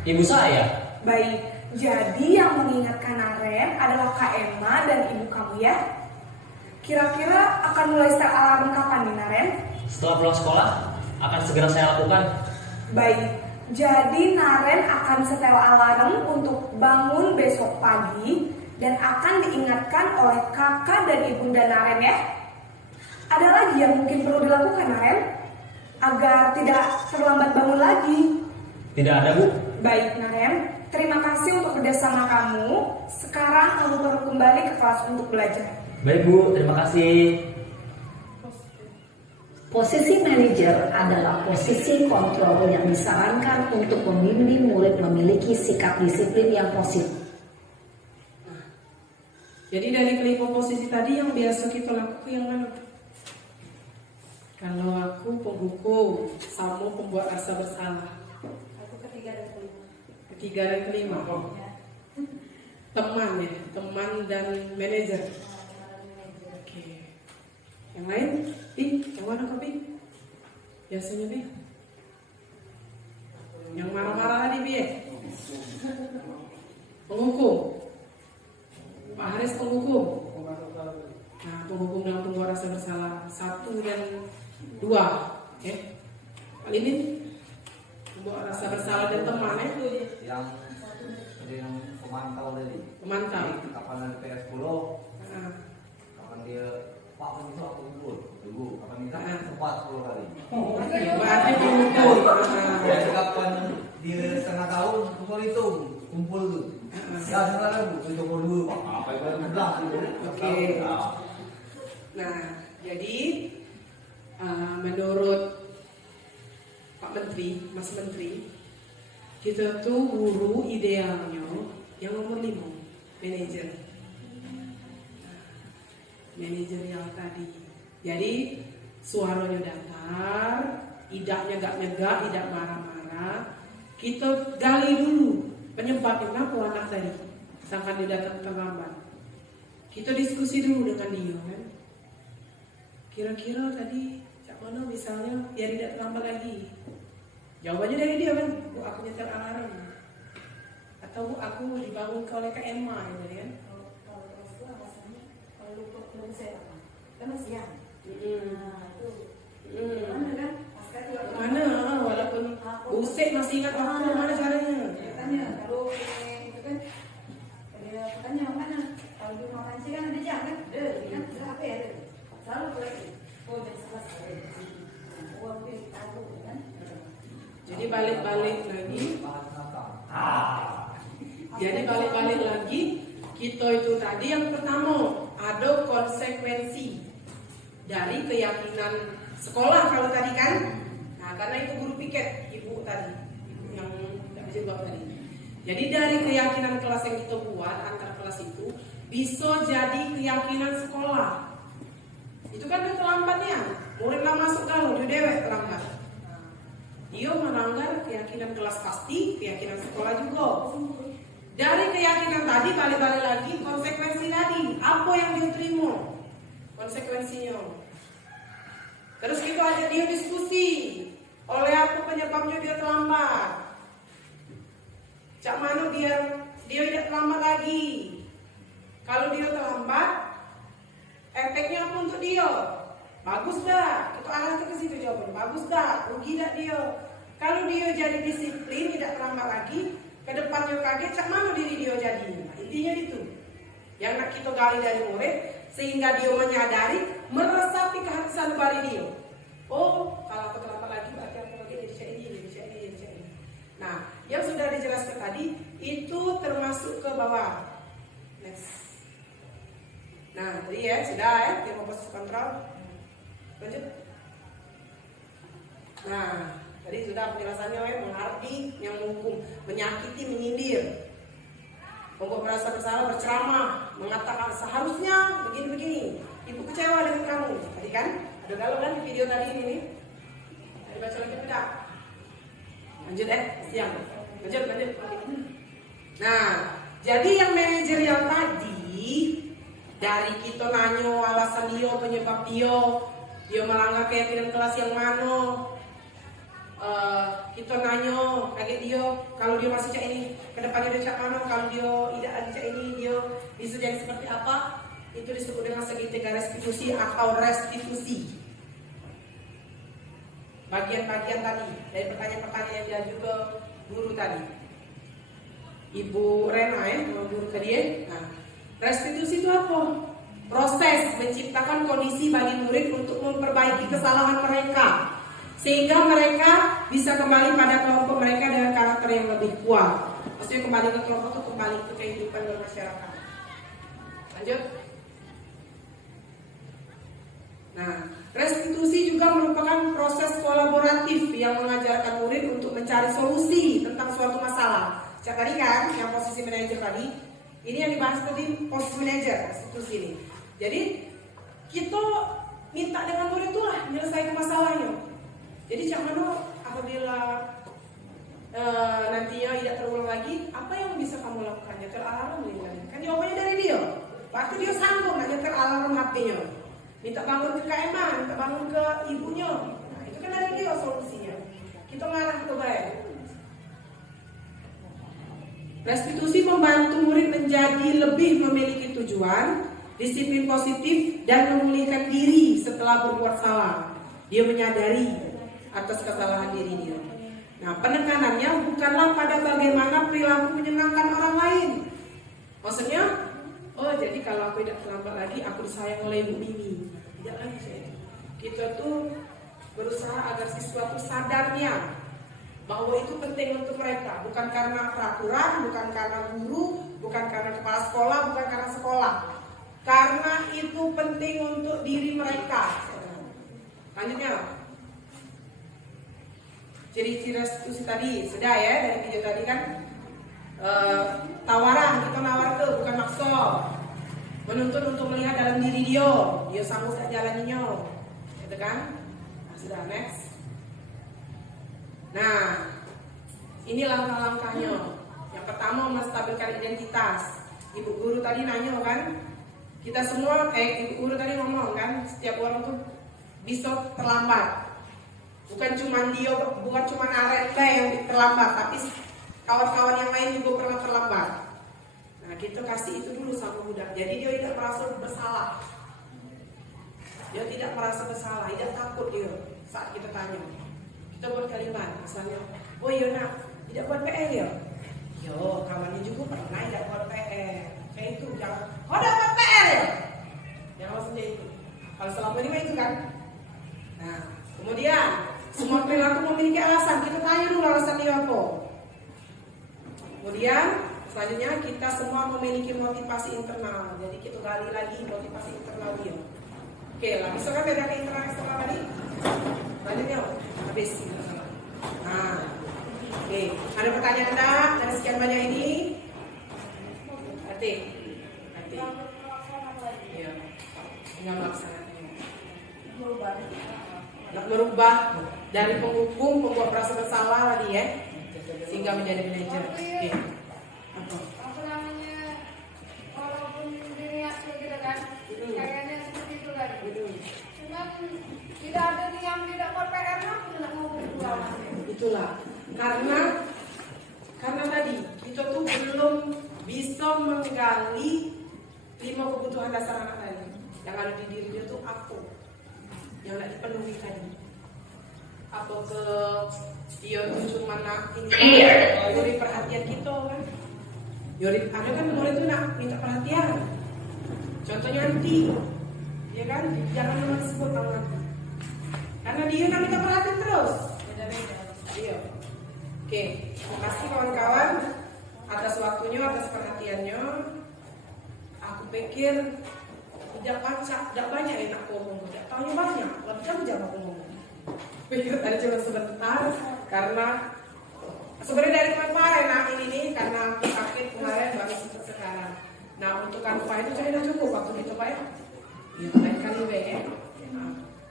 ibu saya. Baik, jadi yang mengingatkan Naren adalah Kak Emma dan ibu kamu ya? Kira-kira akan mulai setel alarm kapan nih Naren? Setelah pulang sekolah, akan segera saya lakukan. Baik, jadi Naren akan setel alarm untuk bangun besok pagi dan akan diingatkan oleh kakak dan ibunda Naren ya. Ada lagi yang mungkin perlu dilakukan Naren agar tidak terlambat bangun lagi? Tidak ada Bu. Baik Naren, terima kasih untuk kerjasama kamu. Sekarang kamu perlu kembali ke kelas untuk belajar. Baik Bu, terima kasih. Posisi manajer adalah posisi kontrol yang disarankan untuk membimbing murid memiliki sikap disiplin yang positif. Jadi dari kelima posisi tadi yang biasa kita lakukan yang mana? Kalau aku penghukum, Samo pembuat rasa bersalah. Aku ketiga dan kelima. Ketiga dan kelima. Teman ya, teman dan manajer. Oke. Yang lain? Yang mana kau Pi? Biasanya Pi? Yang marah-marah tadi Pi ya? Penghukum. Pak Haris penghukum. Nah, penghukum dalam pembuat rasa bersalah 1 dan 2. Oke. Pak Limin pembuat rasa bersalah dan teman ya? Yang pemantau tadi. Pemantau. Jadi, kapan ada PS10, Nah, kapan dia Pak minta aku kumpul dulu, kapan minta Ah. sempat 10 kali. berarti penghukum. Nah, Jadi kapan dia setengah tahun kumpul itu kumpul tuh. Ya sekarang itu coba dulu Pak. Apa yang baru bilang gitu. Oke. Nah, jadi menurut Pak Menteri, Mas Menteri, kita tuh guru idealnya yang nomor 5, manajer. Manajerial tadi. Jadi suaranya datar, idaknya gak nyegak, tidak marah-marah. Kita gali dulu penyebab kenapa anak tadi sangka dia datang terlambat. Kita diskusi dulu dengan dia kan. Kira-kira tadi cak mana misalnya biar tidak terlambat lagi. Jawabannya dari dia kan, Bu aku nyetel alarm. Atau Bu aku dibangun oleh Kak Emma gitu kan. Kalau kelas itu alasannya kalau lupa belum saya apa? Kan masih siang. Mm-mm. Nah itu Mm. mana kan? Pasca juga Mana walaupun usik masih ingat waktu mana caranya. Dia tanya kalau itu kan dia tanya mana? Kalau di makan sih kan ada jam kan? Kan berapa ya? Selalu lagi. Oh jam 11 uang dia tahu kan? Jadi balik-balik lagi. Bahas Natal. Jadi balik-balik lagi, kita itu tadi yang pertama ada konsekuensi dari keyakinan sekolah kalau tadi kan. Nah karena itu guru piket ibu tadi, ibu yang tidak bisa jawab tadi. Jadi dari keyakinan kelas yang kita buat antar kelas itu bisa jadi keyakinan sekolah. Itu kan dia terlambatnya, muridnya masuk kalau dia dewek terlambat. Dia melanggar keyakinan kelas pasti, keyakinan sekolah juga. Dari keyakinan tadi balik-balik lagi konsekuensi tadi. Apa yang dia terima? Konsekuensinya. Terus kita ajak dia diskusi. Oleh apa penyebabnya dia terlambat? Cak mana biar dia tidak terlambat lagi? Kalau dia terlambat, efeknya apa untuk dia? Bagus dah, itu arahnya ke situ jawaban. Bagus dah, rugi dah dia. Kalau dia jadi disiplin, tidak terlambat lagi, ke depannya kaget, cak mana diri dia jadi? Nah, intinya itu. Yang nak kita gali dari murid, sehingga dia menyadari, meresapi ke hati sanubari dia. Oh, kalau aku terlambat lagi, berarti aku lagi jadi cak ini, jadi cak ini, jadi cak ini. Nah, yang sudah dijelaskan tadi, itu termasuk ke bawah. Next. Nah, tadi ya, sudah ya, dia mau posisi kontrol. Lanjut. Nah, tadi sudah penjelasannya ya, menghardi, yang menghukum, menyakiti, menyindir. Membuat merasa bersalah, berceramah, mengatakan seharusnya begini-begini. Ibu kecewa dengan kamu. Tadi kan, ada galau kan di video tadi ini nih. Tadi baca lagi tidak? Lanjut siang. Lanjut. Nah, jadi yang manajerial tadi, dari kita nanya alasan dia, penyebab dia melanggar keyakinan kelas yang mana, kita nanya kaget dia, kalau dia masih cak ini, kedepannya dia cak mana, kalau dia tidak lagi cak ini, dia bisa jadi seperti apa, itu disebut dengan segitiga restitusi atau restitusi. Bagian-bagian tadi, dari pertanyaan-pertanyaan yang dia juga guru tadi. Ibu Rena guru ke dia. Nah, restitusi itu apa? Proses menciptakan kondisi bagi murid untuk memperbaiki kesalahan mereka, sehingga mereka bisa kembali pada kelompok mereka dengan karakter yang lebih kuat. Maksudnya kembali ke kelompok itu kembali ke kehidupan bermasyarakat. Lanjut. Nah, restitusi juga merupakan proses kolaboratif yang mengajarkan murid untuk mencari solusi tentang suatu masalah. Cak tadi kan, yang posisi manajer tadi, ini yang dibahas tadi posisi manajer restitusi ini. Jadi kita minta dengan murid itulah menyelesaikan masalahnya. Jadi Cak Mano apabila nantinya tidak terulang lagi, apa yang bisa kamu lakukan? Nyetel alarm kan jawabannya dari dia. Pasti dia sanggup nyetel alarm HP-nya. Minta bangun ke KMA, minta bangun ke ibunya. Nah, itu kan dari dia solusinya. Kita ngarah ke baik. Restitusi membantu murid menjadi lebih memiliki tujuan, disiplin positif, dan memulihkan diri setelah berbuat salah. Dia menyadari atas kesalahan diri dia. Nah, penekanannya bukanlah pada bagaimana perilaku menyenangkan orang lain. Maksudnya, oh jadi kalau aku tidak terlambat lagi, aku disayang oleh Ibu Mimi. Tidak lagi saya. Kita tuh berusaha agar siswa itu sadarnya bahwa itu penting untuk mereka, bukan karena peraturan, bukan karena guru, bukan karena kepala sekolah, bukan karena sekolah. Karena itu penting untuk diri mereka. Lanjutnya. Ciri-ciri restitusi tadi sudah ya, dari video tadi kan tawaran, kita nawar tuh bukan maksa. Menuntut untuk melihat dalam diri dia sanggup tak jalaninya, gitu kan? Nah, sudah next. Nah, ini langkah-langkahnya. Yang pertama menstabilkan identitas. Ibu guru tadi nanya kan, kita semua, ibu guru tadi ngomong kan, setiap orang tuh bisa terlambat. Bukan cuma dia, bukan cuma Arenda yang terlambat, tapi kawan-kawan yang lain juga pernah terlambat. Nah, kita kasih itu dulu sama budak. Jadi dia tidak merasa bersalah. Dia tidak merasa bersalah, tidak takut dia saat kita tanya. Kita buat kalimat, misalnya, oh iya nak, tidak buat PR ya? Yo, kawannya juga pernah tidak buat PR. Kayak itu, jangan, kau tidak buat PR ya? Jangan maksudnya itu. Kalau selama ini itu kan. Nah, kemudian semua perilaku memiliki alasan. Kita tanya dulu alasan dia apa. Kemudian selanjutnya kita semua memiliki motivasi internal. Jadi kita gali lagi motivasi internal dia. Oke, lah bisa kan beda ke internal eksternal tadi? Lanjutnya habis. Nah, oke. Ada pertanyaan enggak dari sekian banyak ini? Nanti. Iya. Enggak melaksanakannya. Nak merubah dari penghukum, pembuat merasa bersalah tadi ya, sehingga menjadi manajer. Oke. Apa namanya, walaupun diniat gitu kan, kayaknya seperti itu kan. Cuma tidak ada yang tidak buat PR, aku tidak mau berjuang. Itulah karena tadi kita tuh belum bisa menggali 5 kebutuhan dasar anak tadi. Yang ada di diri dia tuh apa yang tidak dipenuhi tadi. Apa ke dia tuh cuma nak nyuri perhatian kita kan? Nyuri, ada kan murid tuh nak minta perhatian. Contohnya nanti, ya kan? Jangan memang sebut nama nanti. Karena dia kan minta perhatian terus. Beda-beda. Iya. Oke, terima kasih kawan-kawan atas waktunya, atas perhatiannya. Aku pikir tidak banyak yang nak ngomong, tidak tahu banyak, jam-jam aku ngomong. Pikir tadi cuma sebentar, karena sebenarnya dari kemarin ini nih, karena aku sakit kemarin baru sekarang. Nah untuk kanva itu saya sudah cukup waktu itu Pak ya. Lain kali baik ya.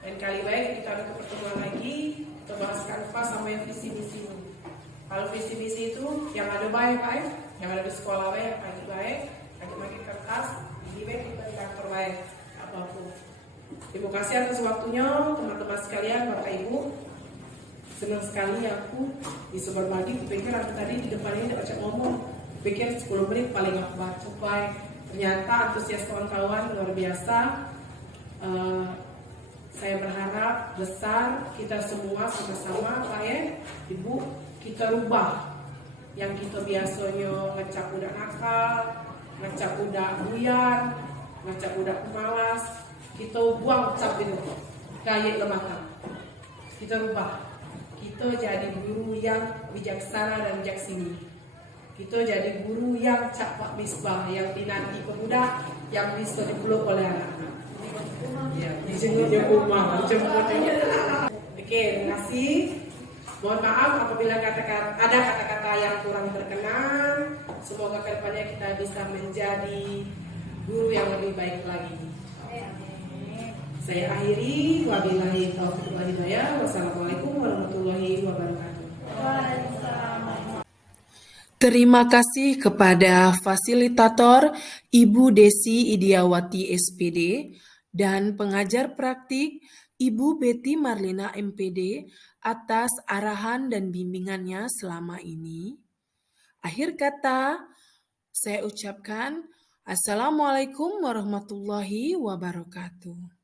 Lain kali baik kita ada pertemuan lagi, kita bahas kanva sama yang visi misi. Kalau visi misi itu yang ada baik Pak ya, yang ada di sekolah baik, baik, pakai kertas. Baik kita di kantor baik apapun. Terima kasih atas waktunya teman-teman sekalian, Bapak Ibu. Senang sekali aku bisa berbagi. Kupikir aku tadi di depan ini tidak baca ngomong. Pikir 10 menit paling aku baca baik. Ternyata antusias kawan-kawan luar biasa. Saya berharap besar kita semua sama-sama Pak ya, Ibu, kita rubah yang kita biasanya ngecap budak nakal, ngecap budak buyan, ngecap budak pemalas, kita buang cap itu, kayak lemahkan. Kita rubah, kita jadi guru yang bijaksana dan bijaksini. Kita jadi guru yang cap Pak Misbah, yang dinanti pemuda, yang bisa dipeluk oleh anak-anak. Ya, dijenguknya rumah, dijemputnya. Oke, terima kasih. Mohon maaf apabila ada kata-kata yang kurang berkenan. Semoga kedepannya kita bisa menjadi guru yang lebih baik lagi. Saya akhiri. Wabillahi taufiq wal hidayah. Wassalamualaikum warahmatullahi wabarakatuh. Terima kasih kepada fasilitator Ibu Desi Idiawati SPD dan pengajar praktik Ibu Betty Marlina MPD atas arahan dan bimbingannya selama ini. Akhir kata, saya ucapkan Assalamualaikum warahmatullahi wabarakatuh.